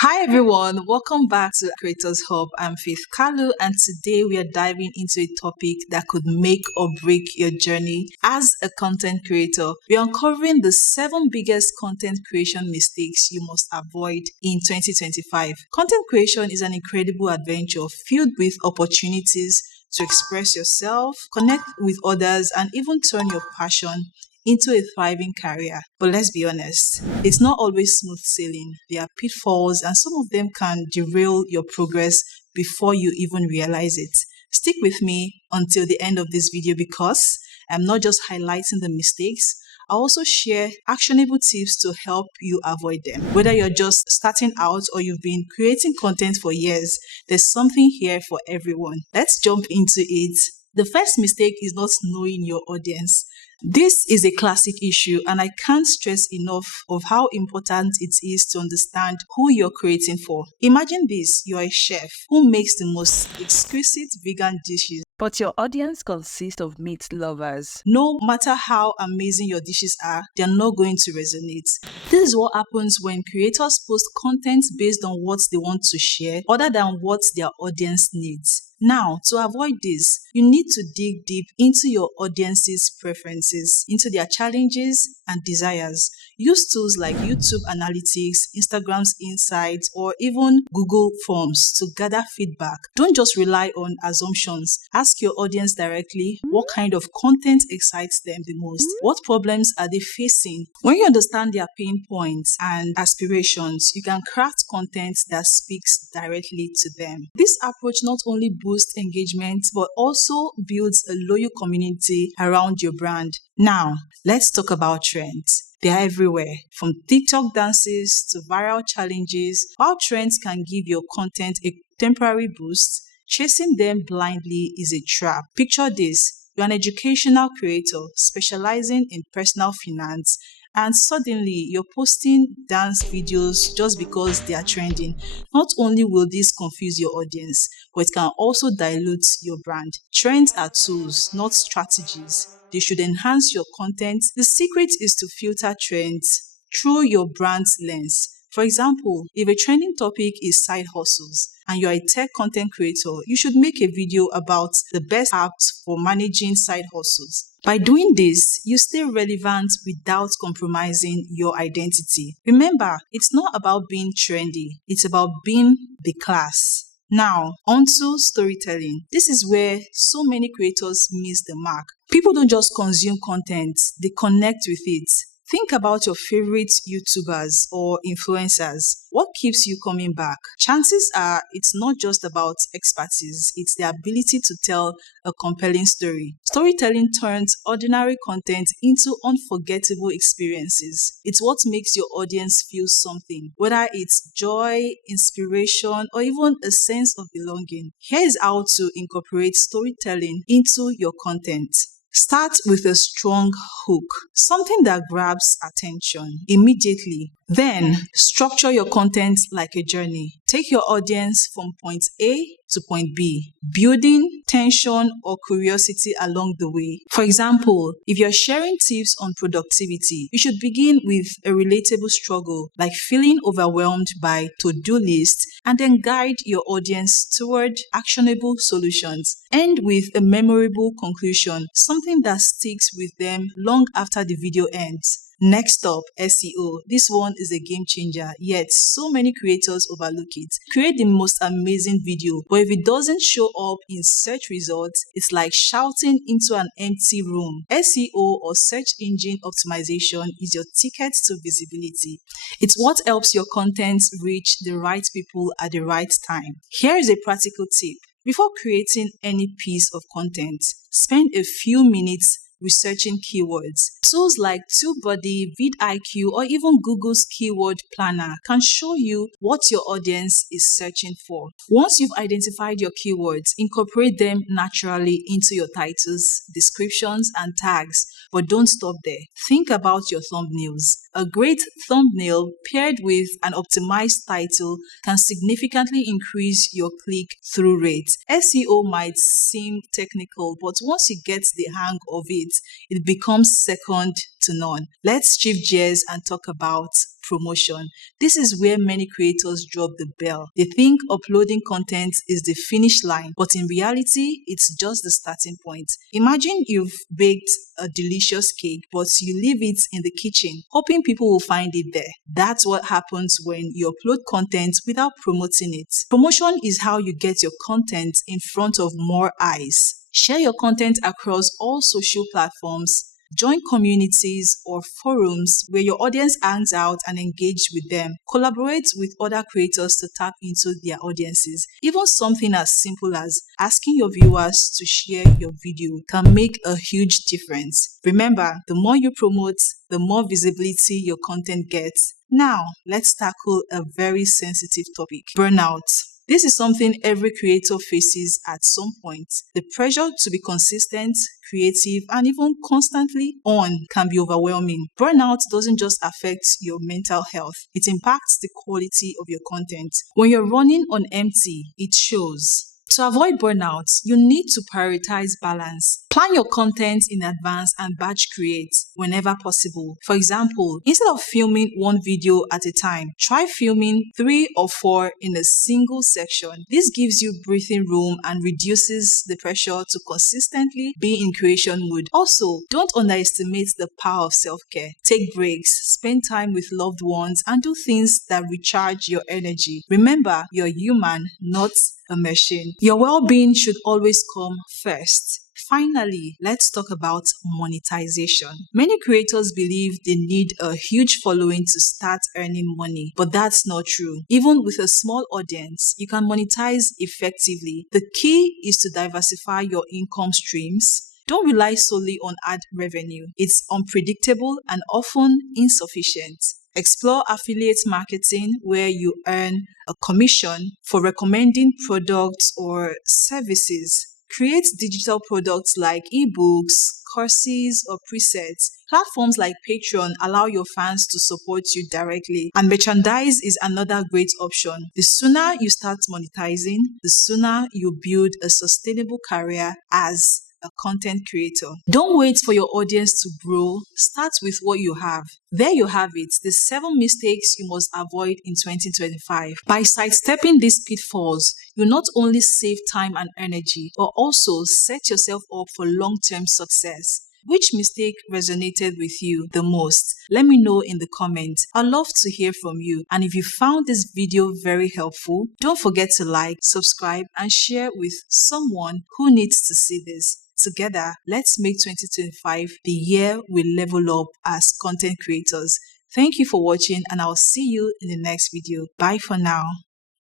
Hi everyone, welcome back to Creators Hub. I'm Faith Kalu, and today we are diving into a topic that could make or break your journey as a content creator. We're uncovering the 7 biggest content creation mistakes you must avoid in 2025. Content creation is an incredible adventure filled with opportunities to express yourself, connect with others, and even turn your passion into a thriving career. But let's be honest, it's not always smooth sailing. There are pitfalls, and some of them can derail your progress before you even realize it. Stick with me until the end of this video because I'm not just highlighting the mistakes, I also share actionable tips to help you avoid them. Whether you're just starting out or you've been creating content for years, there's something here for everyone. Let's jump into it. The first mistake is not knowing your audience. This is a classic issue, and I can't stress enough of how important it is to understand who you're creating for. Imagine this: you're a chef who makes the most exquisite vegan dishes. But your audience consists of meat lovers. No matter how amazing your dishes are, they're not going to resonate. This is what happens when creators post content based on what they want to share other than what their audience needs. Now, to avoid this, you need to dig deep into your audience's preferences, into their challenges and desires. Use tools like YouTube Analytics, Instagram's Insights, or even Google Forms to gather feedback. Don't just rely on assumptions. Ask your audience directly what kind of content excites them the most. What problems are they facing? When you understand their pain points and aspirations, you can craft content that speaks directly to them. This approach not only boosts engagement but also builds a loyal community around your brand. Now, let's talk about trends. They are everywhere, from TikTok dances to viral challenges. While trends can give your content a temporary boost, chasing them blindly is a trap. Picture this: you're an educational creator specializing in personal finance, and suddenly you're posting dance videos just because they are trending. Not only will this confuse your audience, but it can also dilute your brand. Trends are tools, not strategies. They should enhance your content. The secret is to filter trends through your brand's lens. For example, if a trending topic is side hustles and you're a tech content creator, you should make a video about the best apps for managing side hustles. By doing this, you stay relevant without compromising your identity. Remember, it's not about being trendy, it's about being the class. Now, onto storytelling. This is where so many creators miss the mark. People don't just consume content, they connect with it. Think about your favorite YouTubers or influencers. What keeps you coming back? Chances are it's not just about expertise, it's the ability to tell a compelling story. Storytelling turns ordinary content into unforgettable experiences. It's what makes your audience feel something, whether it's joy, inspiration, or even a sense of belonging. Here is how to incorporate storytelling into your content. Start with a strong hook, something that grabs attention immediately. Then, structure your content like a journey. Take your audience from point A to point B, building tension or curiosity along the way. For example, if you're sharing tips on productivity, you should begin with a relatable struggle, like feeling overwhelmed by to-do lists, and then guide your audience toward actionable solutions. End with a memorable conclusion, something that sticks with them long after the video ends. Next up, SEO. This one is a game changer, yet so many creators overlook it. Create the most amazing video, but if it doesn't show up in search results, it's like shouting into an empty room. SEO, or search engine optimization, is your ticket to visibility. It's what helps your content reach the right people at the right time. Here is a practical tip. Before creating any piece of content, spend a few minutes researching keywords. Tools like TubeBuddy, vidIQ, or even Google's Keyword Planner can show you what your audience is searching for. Once you've identified your keywords, incorporate them naturally into your titles, descriptions, and tags. But don't stop there. Think about your thumbnails. A great thumbnail paired with an optimized title can significantly increase your click-through rate. SEO might seem technical, but once you get the hang of it, it, it becomes second to none. Let's shift gears and talk about promotion. This is where many creators drop the bell. They think uploading content is the finish line, but in reality, it's just the starting point. Imagine you've baked a delicious cake, but you leave it in the kitchen, hoping people will find it there. That's what happens when you upload content without promoting it. Promotion is how you get your content in front of more eyes. Share your content across all social platforms. Join communities or forums where your audience hangs out and engage with them. Collaborate with other creators to tap into their audiences. Even something as simple as asking your viewers to share your video can make a huge difference. Remember, the more you promote, the more visibility your content gets. Now, let's tackle a very sensitive topic: burnout. This is something every creator faces at some point. The pressure to be consistent, creative, and even constantly on can be overwhelming. Burnout doesn't just affect your mental health, it impacts the quality of your content. When you're running on empty, it shows. To avoid burnout, you need to prioritize balance. Plan your content in advance and batch create whenever possible. For example, instead of filming one video at a time, try filming 3 or 4 in a single section. This gives you breathing room and reduces the pressure to consistently be in creation mode. Also, don't underestimate the power of self-care. Take breaks, spend time with loved ones, and do things that recharge your energy. Remember, you're human, not a machine. Your well-being should always come first. Finally, let's talk about monetization. Many creators believe they need a huge following to start earning money, but that's not true. Even with a small audience, you can monetize effectively. The key is to diversify your income streams. Don't rely solely on ad revenue. It's unpredictable and often insufficient. Explore affiliate marketing, where you earn a commission for recommending products or services. Create digital products like ebooks, courses, or presets. Platforms like Patreon allow your fans to support you directly, and merchandise is another great option. The sooner you start monetizing, the sooner you build a sustainable career as a content creator. Don't wait for your audience to grow. Start with what you have. There you have it, the 7 mistakes you must avoid in 2025. By sidestepping these pitfalls, you not only save time and energy, but also set yourself up for long-term success. Which mistake resonated with you the most? Let me know in the comments. I'd love to hear from you. And if you found this video very helpful, don't forget to like, subscribe, and share with someone who needs to see this. Together, let's make 2025 the year we level up as content creators. Thank you for watching, and I'll see you in the next video. Bye for now.